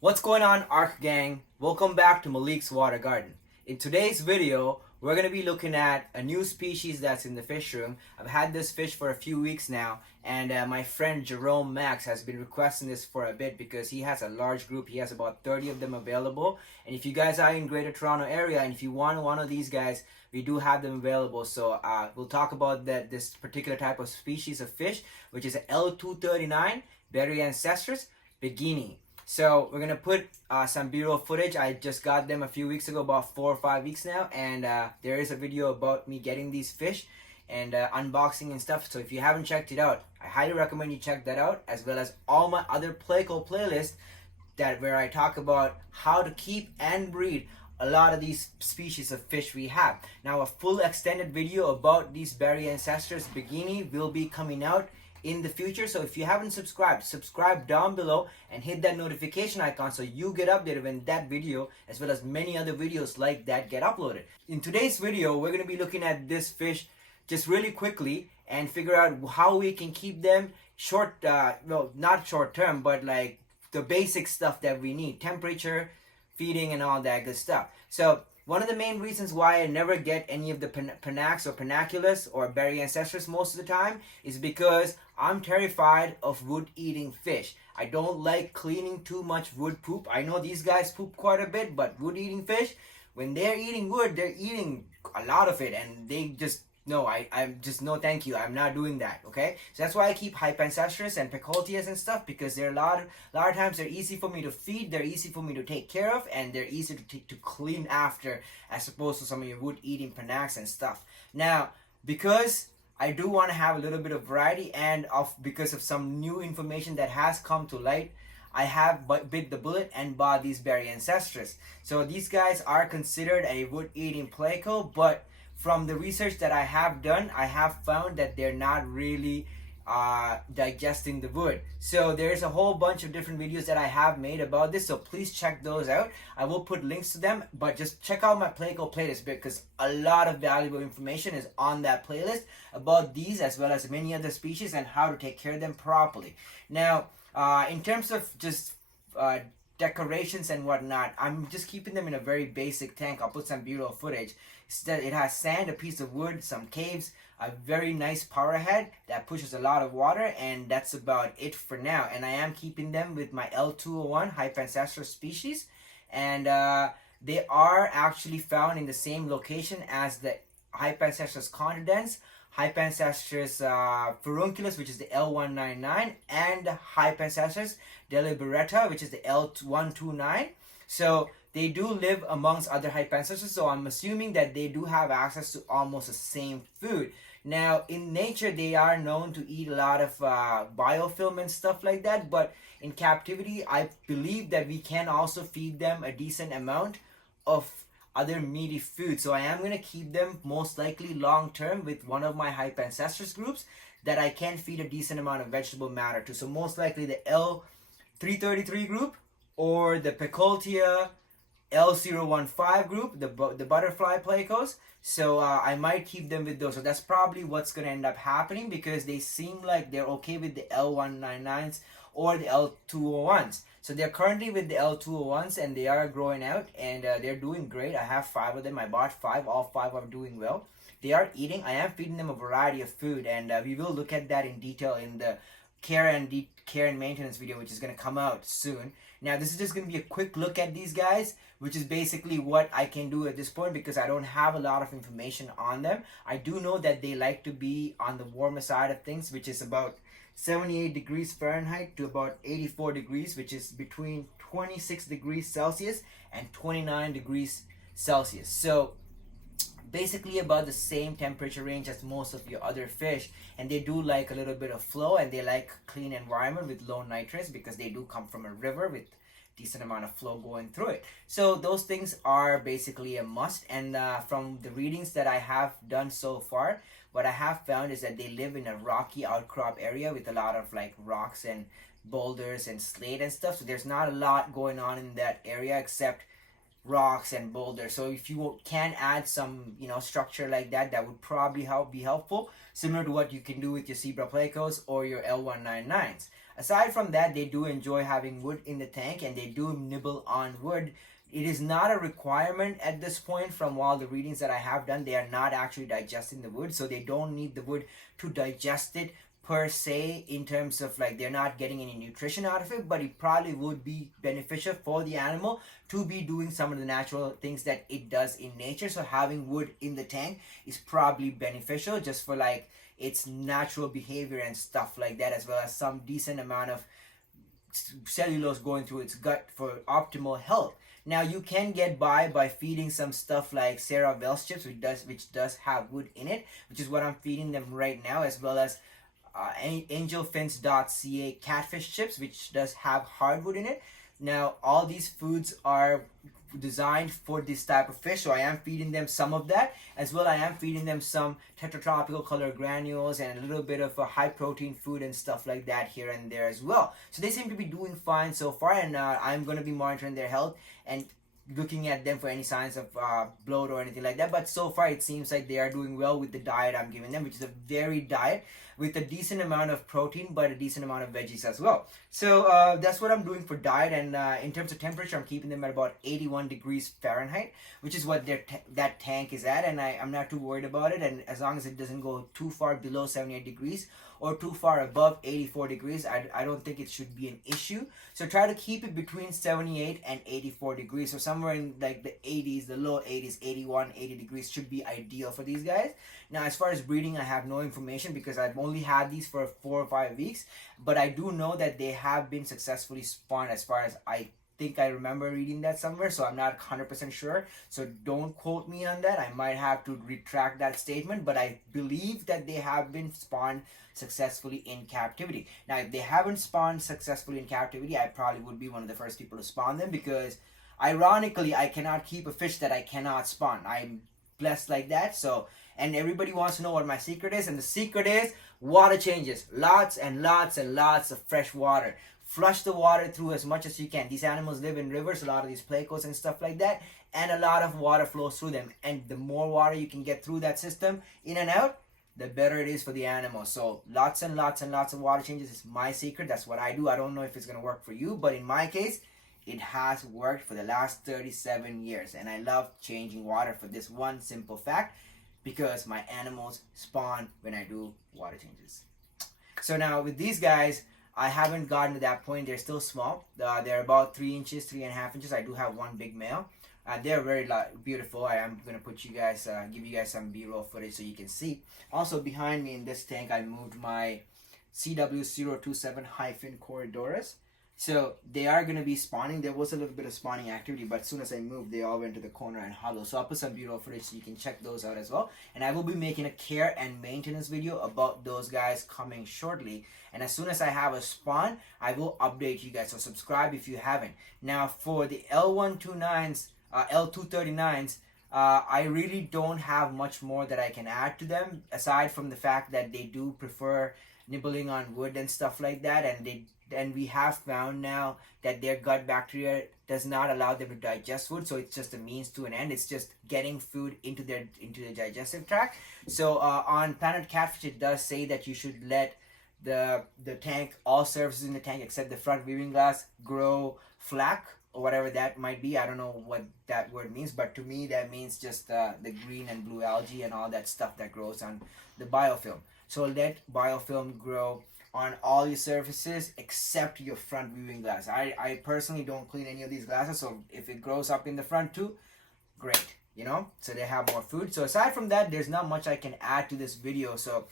What's going on, Ark Gang? Welcome back to Malik's Water Garden. In today's video, we're going to be looking at a new species that's in the fish room. I've had this fish for a few weeks now, and my friend Jerome Max has been requesting this for a bit because he has a large group. He has about 30 of them available. And if you guys are in Greater Toronto area and if you want one of these guys, we do have them available. So we'll talk about this particular type of species of fish, which is an L239 Baryancistrus beggini. So we're gonna put some B-roll footage. I just got them a few weeks ago, about 4 or 5 weeks now, and there is a video about me getting these fish and unboxing and stuff. So if you haven't checked it out, I highly recommend you check that out, as well as all my other Pleco playlists where I talk about how to keep and breed a lot of these species of fish we have. Now a full extended video about these Baryancistrus beggini will be coming out in the future. So if you haven't subscribe down below and hit that notification icon so you get updated when that video, as well as many other videos like that, get uploaded. In today's video, we're going to be looking at this fish just really quickly and figure out how we can keep them short, well, not short term, but like the basic stuff that we need: temperature, feeding, and all that good stuff. So one of the main reasons why I never get any of the Panaques or Panaculus or Baryancistrus most of the time is because I'm terrified of wood-eating fish. I don't like cleaning too much wood poop. I know these guys poop quite a bit, but wood-eating fish, when they're eating wood, they're eating a lot of it, and they just no, I'm just no thank you. I'm not doing that, okay? So that's why I keep Hypancestrus and Picoltias and stuff, because they're a lot of times they're easy for me to feed, they're easy for me to take care of, and they're easy to clean after, as opposed to some of your wood-eating Panaques and stuff. Now, because I do want to have a little bit of variety, and because of some new information that has come to light, I have bit the bullet and bought these Baryancistrus. So these guys are considered a wood-eating Pleco, but from the research that I have done, I have found that they're not really digesting the wood. So there's a whole bunch of different videos that I have made about this, so please check those out. I will put links to them, but just check out my Pleco playlist, because a lot of valuable information is on that playlist about these, as well as many other species, and how to take care of them properly. Now, in terms of just decorations and whatnot, I'm just keeping them in a very basic tank. I'll put some B-roll footage. It has sand, a piece of wood, some caves, a very nice power head that pushes a lot of water, and that's about it for now. And I am keeping them with my L201 Hypancestrus species, and they are actually found in the same location as the Hypancestrus condens, Hypancestrus furunculus, which is the L199, and Hypancestrus deliberata, which is the L129. So they do live amongst other Hypancestrus, so I'm assuming that they do have access to almost the same food. Now, in nature, they are known to eat a lot of biofilm and stuff like that, but in captivity, I believe that we can also feed them a decent amount of other meaty food. So I am going to keep them most likely long term with one of my Hypancestrus groups that I can feed a decent amount of vegetable matter to. So most likely the L333 group or the Picoltia L015 group, the butterfly Plecos. So I might keep them with those. So that's probably what's going to end up happening, because they seem like they're okay with the L199s or the L201s. So they're currently with the L201s, and they are growing out, and they're doing great. I have 5 of them. I bought 5. All 5 are doing well. They are eating. I am feeding them a variety of food, and we will look at that in detail in the care and maintenance video, which is going to come out soon. Now, this is just going to be a quick look at these guys, which is basically what I can do at this point, because I don't have a lot of information on them. I do know that they like to be on the warmer side of things, which is about 78 degrees Fahrenheit to about 84 degrees, which is between 26 degrees Celsius and 29 degrees Celsius. So basically about the same temperature range as most of your other fish, and they do like a little bit of flow, and they like clean environment with low nitrates, because they do come from a river with decent amount of flow going through it. So those things are basically a must, and from the readings that I have done so far, what I have found is that they live in a rocky outcrop area with a lot of like rocks and boulders and slate and stuff. So there's not a lot going on in that area except rocks and boulders. So if you can add some, structure like that, that would probably be helpful, similar to what you can do with your zebra plecos or your L199s. aside from that, they do enjoy having wood in the tank and they do nibble on wood. It is not a requirement at this point. From all the readings that I have done, they are not actually digesting the wood, so they don't need the wood to digest it per se, in terms of like they're not getting any nutrition out of it, but it probably would be beneficial for the animal to be doing some of the natural things that it does in nature. So having wood in the tank is probably beneficial just for like its natural behavior and stuff like that, as well as some decent amount of cellulose going through its gut for optimal health. Now you can get by feeding some stuff like Sarah Wells chips, which does have wood in it, which is what I'm feeding them right now, as well as angelfins.ca catfish chips, which does have hardwood in it. Now all these foods are designed for this type of fish, so I am feeding them some of that, as well I am feeding them some tetratropical color granules and a little bit of a high protein food and stuff like that here and there as well. So they seem to be doing fine so far, and I'm going to be monitoring their health and looking at them for any signs of bloat or anything like that. But so far it seems like they are doing well with the diet I'm giving them, which is a varied diet with a decent amount of protein but a decent amount of veggies as well. So that's what I'm doing for diet. And in terms of temperature, I'm keeping them at about 81 degrees Fahrenheit, which is what that tank is at, and I'm not too worried about it. And as long as it doesn't go too far below 78 degrees or too far above 84 degrees, I don't think it should be an issue. So try to keep it between 78 and 84 degrees. So somewhere in like the 80s, the low 80s, 81, 80 degrees should be ideal for these guys. Now, as far as breeding, I have no information because I've only had these for 4 or 5 weeks. But I do know that they have been successfully spawned, as far as I think I remember reading that somewhere, so I'm not 100% sure, so don't quote me on that. I might have to retract that statement, but I believe that they have been spawned successfully in captivity. Now, if they haven't spawned successfully in captivity, I probably would be one of the first people to spawn them, because ironically, I cannot keep a fish that I cannot spawn. I'm blessed like that. So, and everybody wants to know what my secret is, and the secret is water changes. Lots and lots and lots of fresh water. Flush the water through as much as you can. These animals live in rivers, a lot of these Plecos and stuff like that, and a lot of water flows through them. And the more water you can get through that system, in and out, the better it is for the animals. So lots and lots and lots of water changes is my secret. That's what I do. I don't know if it's going to work for you, but in my case, it has worked for the last 37 years. And I love changing water for this one simple fact, because my animals spawn when I do water changes. So now with these guys, I haven't gotten to that point. They're still small. They're about 3 inches, 3.5 inches. I do have one big male. They're very beautiful. I am going to put you guys, give you guys some B-roll footage so you can see. Also behind me in this tank, I moved my CW027-Corridorus. So they are going to be spawning. There was a little bit of spawning activity, but as soon as I moved, they all went to the corner and huddle. So I'll put some B-roll footage so you can check those out as well. And I will be making a care and maintenance video about those guys coming shortly. And as soon as I have a spawn, I will update you guys. So subscribe if you haven't. Now for the L129s, L239s, I really don't have much more that I can add to them, aside from the fact that they do prefer nibbling on wood and stuff like that, and we have found now that their gut bacteria does not allow them to digest food, so it's just a means to an end. It's just getting food into the digestive tract. So on Planet Catfish, it does say that you should let the tank, all surfaces in the tank except the front viewing glass, grow flack, or whatever that might be. I don't know what that word means, but to me that means just the green and blue algae and all that stuff that grows on the biofilm. So let biofilm grow on all your surfaces except your front viewing glass. I personally don't clean any of these glasses, so if it grows up in the front too, great, you know, so they have more food. So aside from that, there's not much I can add to this video. So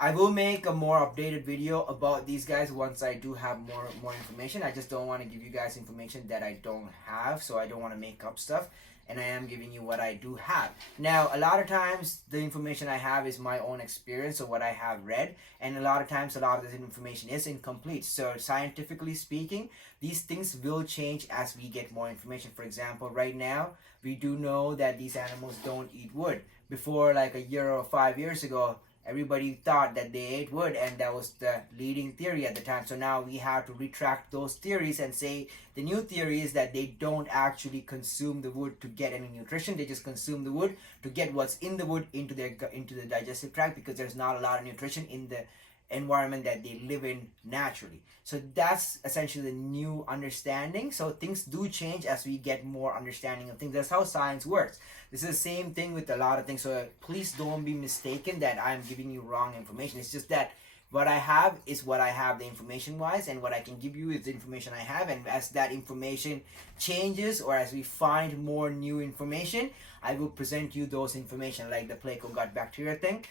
I will make a more updated video about these guys once I do have more information. I just don't want to give you guys information that I don't have, so I don't want to make up stuff. And I am giving you what I do have. Now, a lot of times, the information I have is my own experience or what I have read. And a lot of times, a lot of this information is incomplete. So, scientifically speaking, these things will change as we get more information. For example, right now, we do know that these animals don't eat wood. Before, like a year or 5 years ago, everybody thought that they ate wood, and that was the leading theory at the time. So now we have to retract those theories and say the new theory is that they don't actually consume the wood to get any nutrition. They just consume the wood to get what's in the wood into the digestive tract, because there's not a lot of nutrition in the environment that they live in naturally. So that's essentially the new understanding. So things do change as we get more understanding of things. That's how science works. This is the same thing with a lot of things. So please don't be mistaken that I'm giving you wrong information. It's just that what I have is what I have, the information wise, and what I can give you is the information I have. And as that information changes, or as we find more new information, I will present you those information, like the Pleco gut bacteria thing.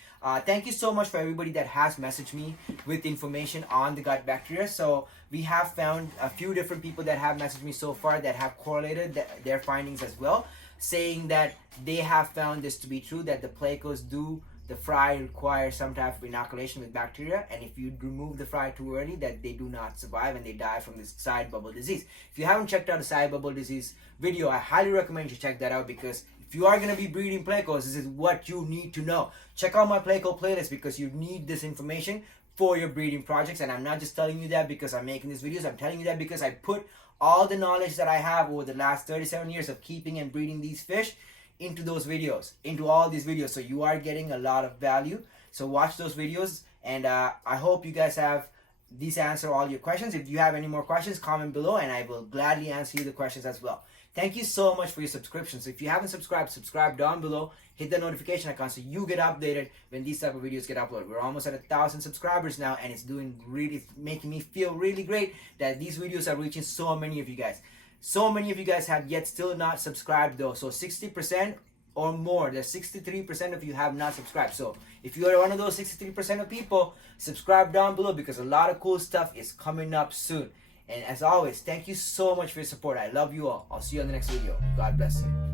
Thank you so much for everybody that has messaged me with information on the gut bacteria. So we have found a few different people that have messaged me so far that have correlated their findings as well, saying that they have found this to be true, that the Plecos do, the fry requires some type of inoculation with bacteria, and if you remove the fry too early, that they do not survive and they die from this side bubble disease. If you haven't checked out the side bubble disease video, I highly recommend you check that out, because if you are going to be breeding Plecos, this is what you need to know. Check out my Pleco playlist, because you need this information for your breeding projects. And I'm not just telling you that because I'm making these videos, I'm telling you that because I put all the knowledge that I have over the last 37 years of keeping and breeding these fish into those videos, into all these videos. So you are getting a lot of value. So watch those videos, and I hope you guys have these answer all your questions. If you have any more questions, comment below and I will gladly answer you the questions as well. Thank you so much for your subscription. So if you haven't subscribed, subscribe down below, hit the notification icon so you get updated when these type of videos get uploaded. We're almost at 1,000 subscribers now, and it's making me feel really great that these videos are reaching so many of you guys. So many of you guys have yet still not subscribed though. So 60% or more, there's 63% of you have not subscribed. So if you are one of those 63% of people, subscribe down below, because a lot of cool stuff is coming up soon. And as always, thank you so much for your support. I love you all. I'll see you on the next video. God bless you.